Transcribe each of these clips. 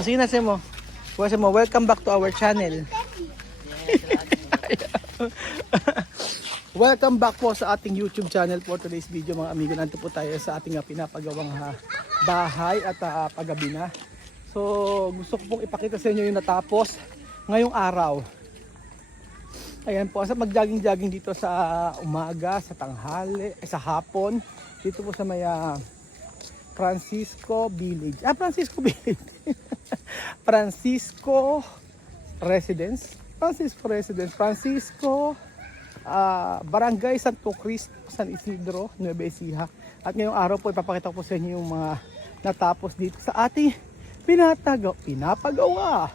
Sige na, say mo. Say mo, welcome back to our channel. Welcome back po sa ating YouTube channel for today's video mga amigo. Nandito po tayo sa ating pinapagawang bahay at paggabi na. So gusto ko pong ipakita sa inyo yung natapos ngayong araw. Ayan po, sa mag-jogging-jogging dito sa umaga, sa tanghali, sa hapon. Dito po sa may Francisco Village. Francisco Village. Francisco Residence. Francisco Barangay Santo Cristo, San Isidro, Nueva Ecija. At ngayong araw po ipapakita ko po sa inyo yung mga natapos dito sa ating pinapagawa.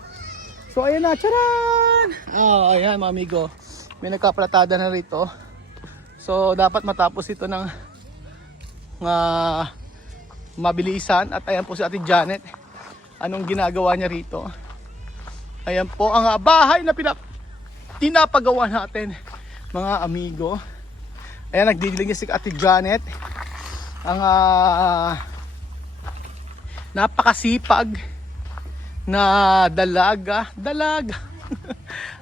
So ayan na, charan! Ayan mga amigo, may nagkaplatada na rito. So dapat matapos ito ng mabilisan. At ayan po si Ate Janet, anong ginagawa niya rito. Ayan po ang bahay na pinapagawa natin mga amigo. Ayan, nagdidilig niya si Ate Janet, ang napakasipag na dalaga.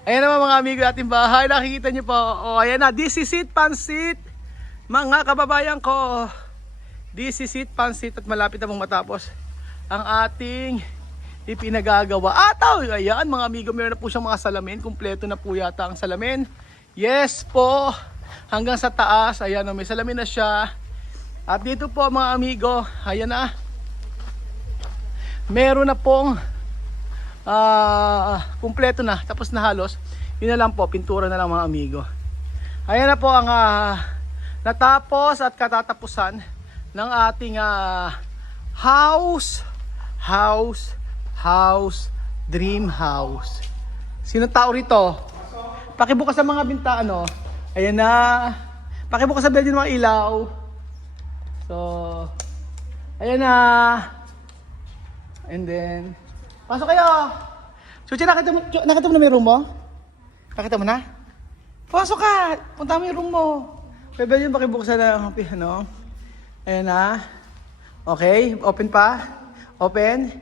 Ayan naman mga amigo ating bahay, nakikita niyo po. Ayan na, this is it, pansit mga kababayan ko. This is it, pansit, at malapit na pong matapos ang ating ipinagagawa. Ayan mga amigo, meron na po siyang mga salamin. Kumpleto na po yata ang salamin. Yes po, hanggang sa taas. Ayan, may salamin na siya. At dito po mga amigo, ayan na, meron na pong kumpleto na, tapos na halos. Yun na lang po, pintura na lang mga amigo. Ayan na po ang natapos at katatapusan ng ating dream house. Sino tao rito? Pakibukas sa mga bintano. Ayan na. Pakibukas sa bed yung mga ilaw. So, ayan na. And then, pasok kayo. Suchi, nakita mo na may room mo? Nakita mo na? Pasok ka. Punta mo yung room mo. Pwede yun, pakibuksan na ano. Ayan na. Okay, open pa. Open.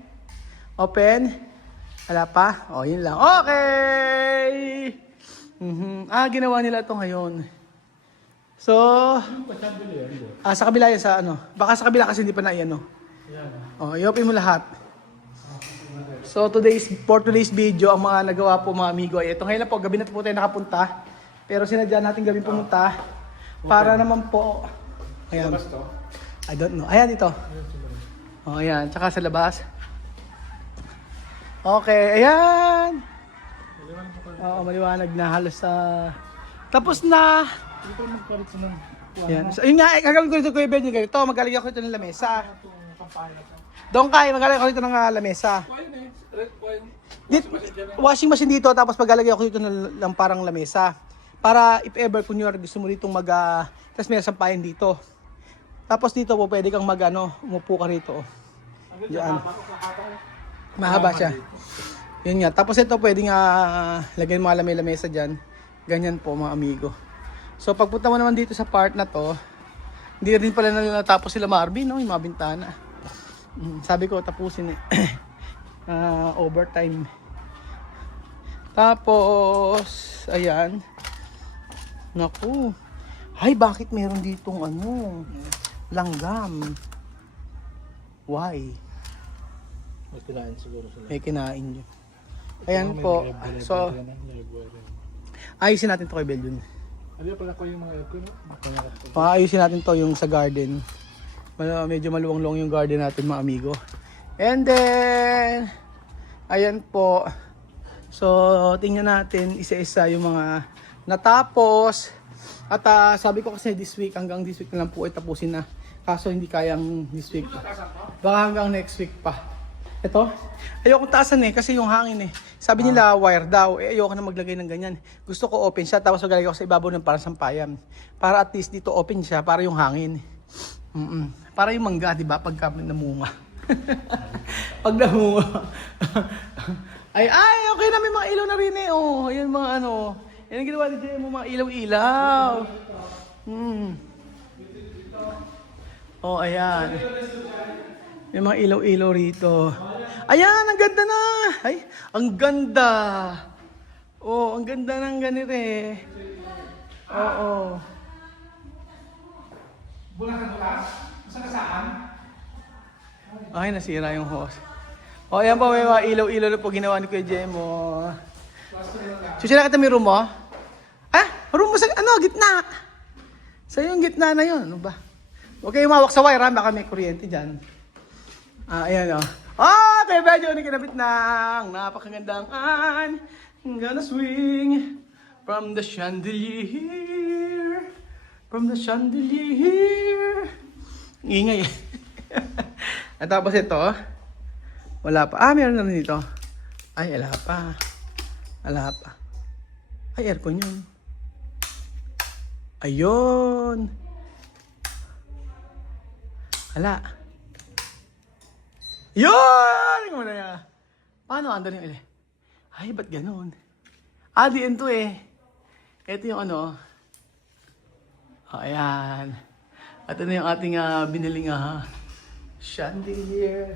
Wala pa. Yun lang. Okay. Ginawa nila ito ngayon. So, sa kabila yan sa ano. Baka sa kabila kasi hindi pa na yan. I-open mo lahat. So, for today's video, ang mga nagawa po mga amigo ay ito. Ngayon na po, gabi na po tayo nakapunta. Pero sinadya natin gabi pumunta. Para naman po. Ayan. I don't know. Ayan ito. Ayan. Tsaka sa labas. Okay. Ayan. Maliwanag na halos tapos na. Ayan. So, yun nga. Gagawin ko dito kuya Ben. Ito. Magaling ako ito ng lamesa. Doon kay. Magaling ako dito ng lamesa. Washing machine dito. Tapos paglalagay ako dito ng parang lamesa. Para if ever kunyari gusto mo ditong tapos may sampayan dito. Tapos dito po pwede kang umupo ka rito. Yan. Mahaba siya. Yun nga. Tapos ito pwede nga lagyan mo mga lamesa dyan. Ganyan po mga amigo. So pagpunta mo naman dito sa part na to, hindi rin pala natapos sila Marvin, no? Yung mga bintana. Sabi ko tapusin overtime. Tapos ayan. Naku. Ay, bakit meron ditong langgam? Why? May kinain siguro sila. May kinain yun. Ayan po. So, ayusin natin to kay Bel yun. Ano pala ko yung mga aircon? Ayusin natin to yung sa garden. Medyo maluwang-luwang yung garden natin mga amigo. And then, ayan po. So, tingnan natin isa-isa yung mga natapos. At sabi ko kasi hanggang this week na lang po ay tapusin na. Kaso hindi kayang this week. Baka hanggang next week pa. Ito, ayoko taasan kasi yung hangin Sabi nila wire daw, ayoko na maglagay ng ganyan. Gusto ko open siya, tapos maglagay ko sa ibabaw ng parang sampayan. Para at least dito open siya, para yung hangin. Para yung mangga, di ba? Pagka namunga. Pag namunga. ay, okay na, may mga ilaw na rin Ayan mga yan ang ginawa ni Jemo, mga ilaw-ilaw. Ayan. May mga ilaw-ilaw rito. Ayan, ang ganda na! Ay, ang ganda! Oh, ang ganda ng ganito eh. Oo. Bulacan ka? Saan ka saan? Ay, nasira yung hose. O, ayan po, may mga ilaw-ilaw na po ginawa ni Kuya Jemo. Susira kita may room mo? Ah, room mo sa, gitna. Sa yung gitna na yun, ano ba? Huwag kayo mawak sa wire, ha? Baka may kuryente dyan. Ayan o. Okay, medyo ni kinabit na. Napakagandang I'm gonna swing from the chandelier. From the chandelier. Ingay eh. At tapos ito, wala pa. Meron na rin dito. Ay, wala pa. Wala pa. Ay, aircon yun. Ayun. Wala. Yun! Tingnan mo na yan. Paano andar yung Ay, ba't ganun? Diyan to eh. Ito yung ano. Ayan. At ito yung ating biniling chandelier.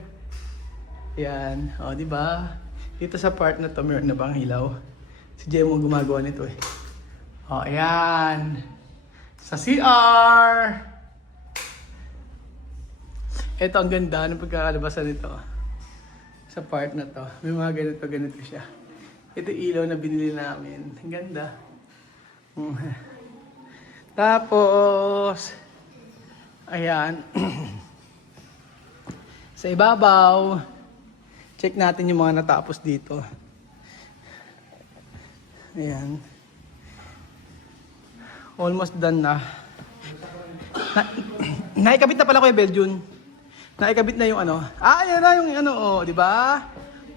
Ayan. Di ba? Dito sa part na to, meron na bang hilaw? Si Jemo gumagawa nito eh. Ayan. Sa CR! Ito ang ganda ng pagkakalabasan nito. Sa part na to. May mga ganito siya. Ito ilaw na binili namin. Ang ganda. Tapos, ayan. Sa ibabaw, check natin yung mga natapos dito. Ayan. Almost done na. Naikabit na pala ko yung Belgian. Naikabit na yung ayan na yung di ba?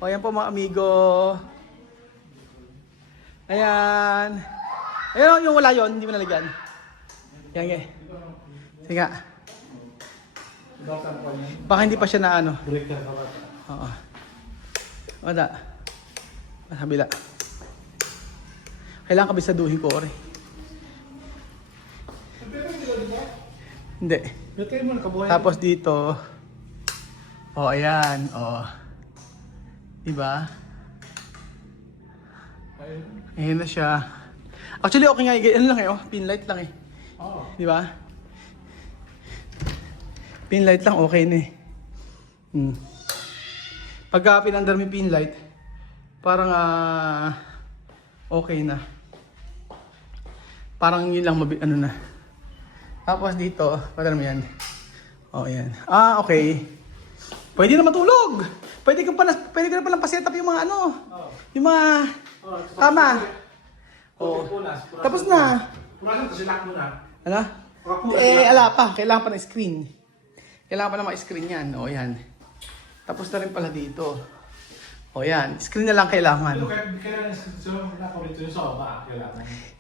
O, ayan po mga amigo. Ayan. Ayan yung wala yon, hindi mo nalagyan. Yan, sige nga. Baka hindi pa siya na Oo. Wala. Masabila. Kailangan kabisaduhin ko rin. Hindi. Tapos dito. Ayan. Diba? Ayan na siya. Actually, okay nga. Ano lang pin light lang eh. Diba? Pin light lang, okay na eh. Pagka pinandar mo yung pin light, parang okay na. Parang yun lang na. Tapos dito, padala mo yan. Ayan. Okay. Pwede na matulog. Pwede ka na palang pa-setup yung mga yung mga tama. Tapos na. Ala pa. Kailangan pa ng screen. Kailangan pa na ma-screen yan. Yan. Tapos na rin pala dito. Yan. Screen na lang kailangan.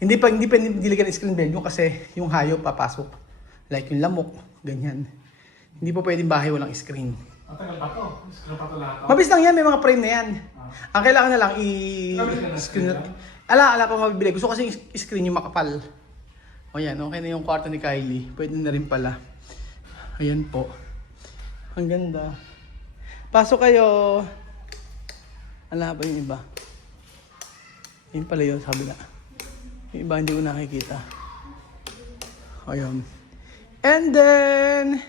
Hindi pwede diligan ng screen bedroom kasi yung hayop papasok. Like yung lamok. Ganyan. Hindi po pwedeng bahay walang screen. Matagal pa to. Screen pa to lahat. Mabilis lang yan. May mga frame na yan. Ang kailangan na lang i-screen. Ala pa mabibili. Gusto kasi i-screen yung makapal. Yan. Okay na yung kwarto ni Kylie. Pwede na rin pala. Ayan po. Ang ganda. Pasok kayo. Ala ba yung iba? Yun pala yun, sabi na. Yung iba hindi ko nakikita. Ayun. And then,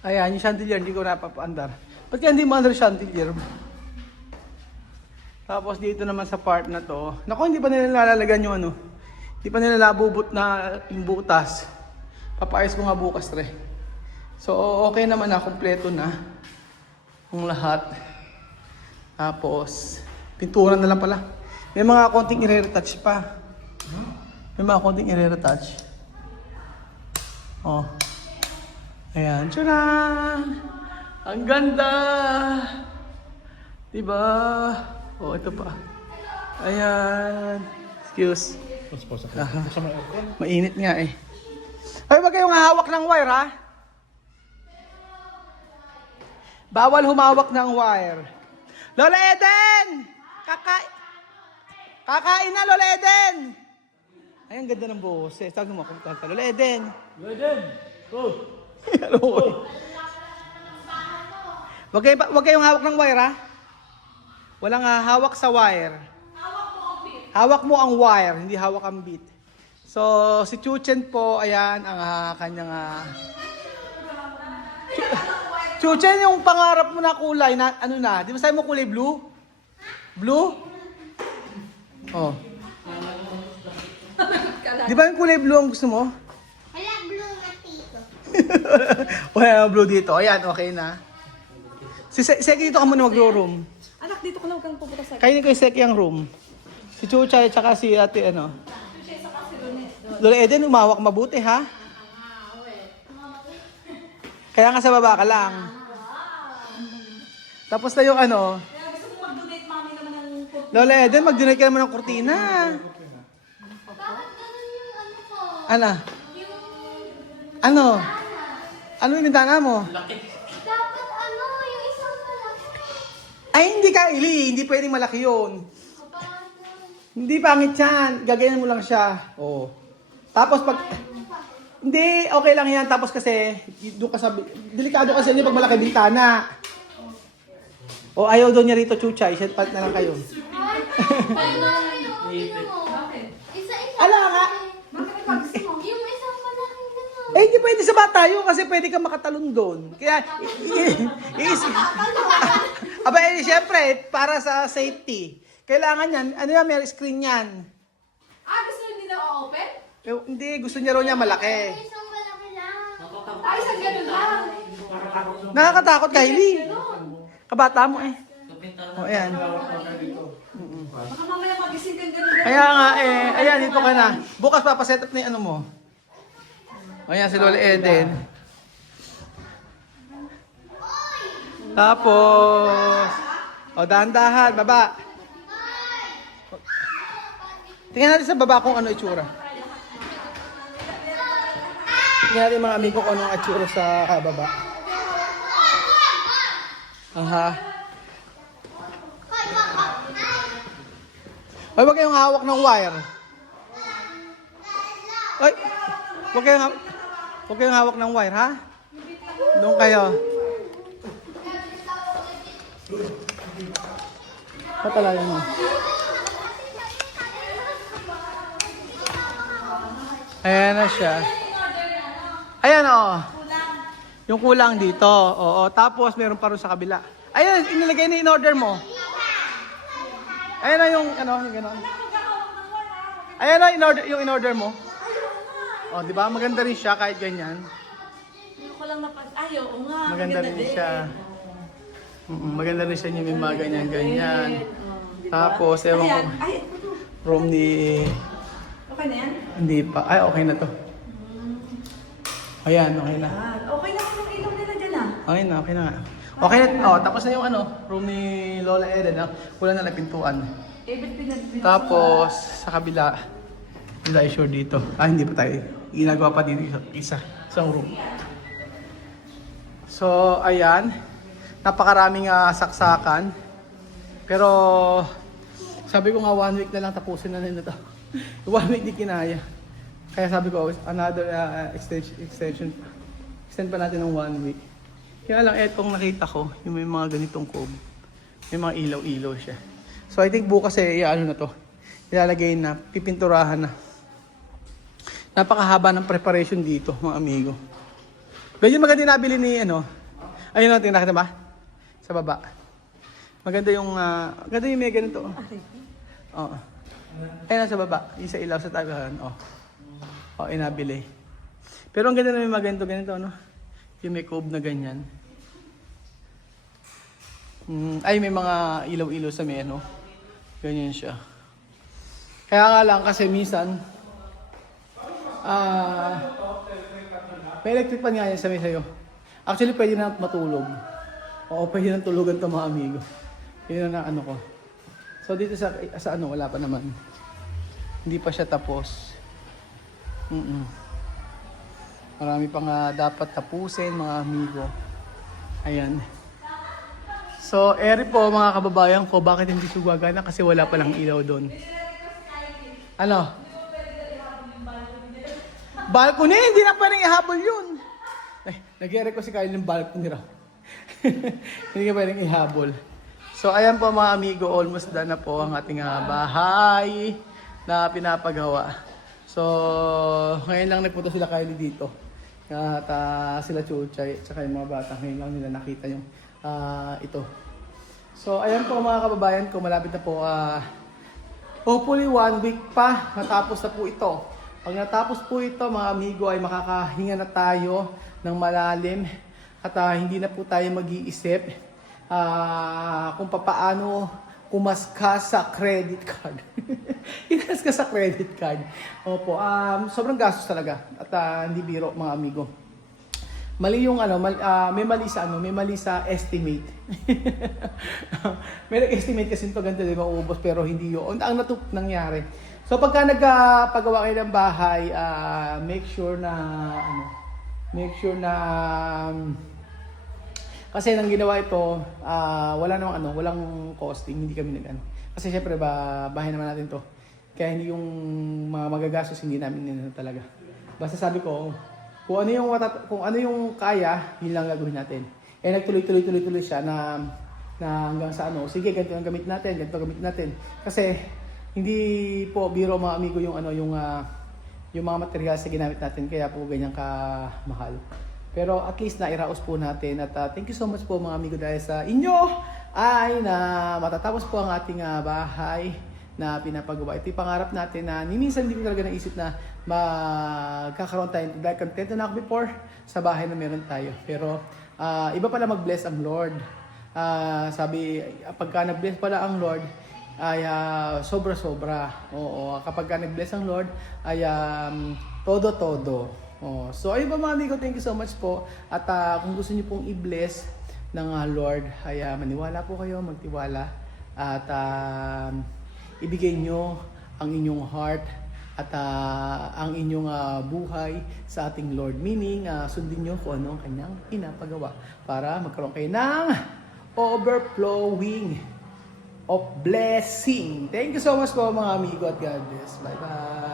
ayan, yung chandelier, hindi ko napapaandar. Ba't kaya hindi maandar chandelier? Tapos dito naman sa part na to, naku, hindi pa nila nalalagyan yung hindi pa nila nabubot na yung butas. Papayos ko nga bukas, tre. So, okay naman na, kompleto na. Ang lahat. Tapos, pintura na lang pala. May mga konting i-retouch pa. May mga konting i-retouch. Ayan. Tcharan! Ang ganda! Diba? Ito pa. Ayan. Excuse. Mainit nga eh. Ay, wag kayong hawak ng wire, ha? Bawal humawak ng wire. Lola Eden! Kakain na, Lola Eden! Ay, ang ganda ng boses. Tawag mo, kumpunta. Lola Eden! Lola Eden! Go! Hello. Wag kayong hawak ng wire, ha? Walang hawak sa wire. Hawak mo ang wire, hindi hawak ang bit. So, si Chuchen po, ayan, ang kanyang... Chuchen, yung pangarap mo na kulay, na, ano na, di ba sabi mo kulay blue? Blue? Oh. Di ba yung kulay blue ang gusto mo? Wala blue na tito. Wala blue dito. Ayan, okay na. Si Seki dito ka muna magro-room. Anak, dito ko lang kang pupunta sa... Kainin ko yung Seki ang room. Si Chuchay at saka si ate ano. Lola Eden, umawak mabuti ha. Kaya nga sa baba ka lang. Tapos na yung ano. Kaya gusto mo mag-donate, mami naman ng food. Lola Eden, mag-donate ka naman ng kurtina. Bakit ganun yung ano ko? Ano? Yung Ano? Ano yung nindana mo? dapat ano, yung isang malaki. Ay, hindi Kylie. Hindi pwedeng malaki yun. Hindi pangit yan. Gagayan mo lang siya. Oo. Tapos pag... Hindi, okay lang yan. Tapos kasi, doon ka sabi... Delikado kasi hindi pag malaki bintana. O ayaw doon niya rito, Chuchay. Set part na lang kayo. Ay, mami, yung ano mo. Isa-isa. Ala nga. Bakit ikaw gusto mo? Yung isang malaki gano'n. Eh, hindi pwede sa bata yun kasi pwede ka makatalon doon. Kaya, aba, eh, syempre, para sa safety. Kailangan yan, ano yan, may screen yan. Ah, gusto nyo hindi na open? Eh, hindi, gusto niya raw niya malaki. Yung isang malaki lang. Ay, isang ganun lang. Nakakatakot, Kylie. Kabata mo eh. O, ayan. Baka mamaya magising kang ganun. Kaya nga eh, ayan, dito ka na. Bukas papaset up na yung ano mo. O, ayan, si Lola Eden. Tapos, o, dahan-dahan, baba. Tingnan natin sa baba kung ano itsura. Tingnan natin mga amigo kung anong itsura sa baba. Aha. Ay, wag kayong hawak ng wire. Ay, wag kayong hawak ng wire, ha? Doon kayo. Patalayan mo. Ayan na siya. Ayan o. Yung kulang dito. Oo. Tapos meron pa rin sa kabila. Ayan, inilagay na in-order mo. Ayan na yung ano, yung gano'n. Ayan na yung in-order mo. O, di ba? Maganda rin siya kahit ganyan. Hindi ko lang napag... Ay, oo nga. Maganda rin siya. Maganda rin siya yung may mga ganyan-ganyan. Tapos, ewan ko. Ay, Room ni... okay na yan? Hindi pa. Ay, okay na to. Ayan, okay na. Ah, okay na yung ilaw nila dyan ah. Okay na, okay na nga. Okay na, oh, tapos na yung ano, room ni Lola Eden, ha? Kulang na lang pintuan. Tapos, sa kabila, hindi tayo sure dito. Ah, hindi pa tayo. Ginagawa pa dito isang room. So, ayan. Napakaraming saksakan. Pero, sabi ko nga 1 week na lang tapusin na nito. 1 week di kinaya. Kaya sabi ko, another extension. Extend pa natin ng 1 week. Kaya lang, etong nakita ko, yung may mga ganitong cove. May mga ilaw-ilaw siya. So, I think bukas ano na to. Ilalagay na, pipinturahan na. Napakahaba ng preparation dito, mga amigo. Ganyan maganda yung nabili ni, ayun natin, nakita ba? Sa baba. Maganda yung may ganito. Oo. Ayun sa baba, yung sa ilaw sa tagahan. Oo, inabili. Pero ang ganda na may mga ganito, no? Yung may cove na ganyan. Ay, may mga ilaw-ilaw sa may ganyan siya. Kaya nga lang kasi minsan, may electric pan nga yan sa may sayo. Actually, pwede na matulog. Oo, pwede na tulugan ito mga amigo. Yun na ko. So dito sa wala pa naman. Hindi pa siya tapos. Marami pa nga dapat tapusin mga amigo. Ayan. So, eri po mga kababayan ko, bakit hindi siya gumagana? Kasi wala palang ilaw doon. Ano? Balcony? Hindi na pwedeng ihabol yun. Ay, nag-request si Kyle ng balcony raw. Hindi ka pwedeng ihabol. So ayan po mga amigo, almost done na po ang ating bahay na pinapagawa. So ngayon lang nagpunta sila Kylie dito. At sila Chuchay, tsaka yung mga bata. Ngayon lang nila nakita yung ito. So ayan po mga kababayan ko, malapit na po. Hopefully 1 week pa, natapos na po ito. Pag natapos po ito mga amigo ay makakahinga na tayo ng malalim. At hindi na po tayo mag-iisip kung paano kumaskas sa credit card. Kumaskas sa credit card. Opo, sobrang gastos talaga. At hindi biro mga amigo. Mali yung may mali sa estimate. May nag-estimate kasi ito ganito din mauubos pero hindi yun. Ang nangyari. So pagka nagpagawa kayo ng bahay, make sure na kasi nang ginawa ito, walang costing, hindi kami Kasi syempre bahay naman natin to. Kaya hindi yung mga magagastos hindi namin talaga. Basta sabi ko, kung ano yung kaya, yun lang gagawin natin. Nagtuloy siya na hanggang sa sige, ganito ang gamit natin. Kasi hindi po biro mga amigo yung mga materials na ginamit natin kaya po ganyan kamahal. Pero at least nairaos po natin at thank you so much po mga amigo dahil sa inyo ay na matatapos po ang ating bahay na pinapagawa. Ito yung pangarap natin na minsan hindi ko talaga naisip na magkakaroon tayo dahil content na ako before sa bahay na meron tayo. Pero iba pala mag-bless ang Lord. Sabi, pagka nag-bless pala ang Lord ay sobra-sobra. Oo, kapag nag-bless ang Lord ay todo-todo. So ayun ba mga amigo, thank you so much po. At kung gusto niyo pong i-bless ng Lord, ay maniwala po kayo, magtiwala. At ibigay nyo ang inyong heart at ang inyong buhay sa ating Lord. Meaning, sundin nyo kung ano ang kanyang pinapagawa para magkaroon kayo ng overflowing of blessing. Thank you so much po mga amigo at God bless. Bye-bye!